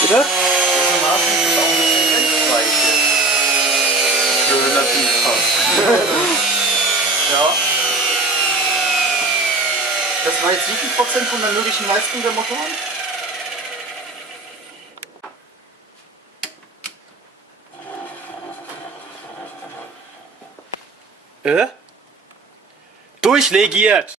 Bitte? Gewissermaßen ist es auch eine Grenzfläche. Relativ fast. Ja. Das war jetzt wie viel Prozent von der möglichen Leistung der Motoren? Durchlegiert!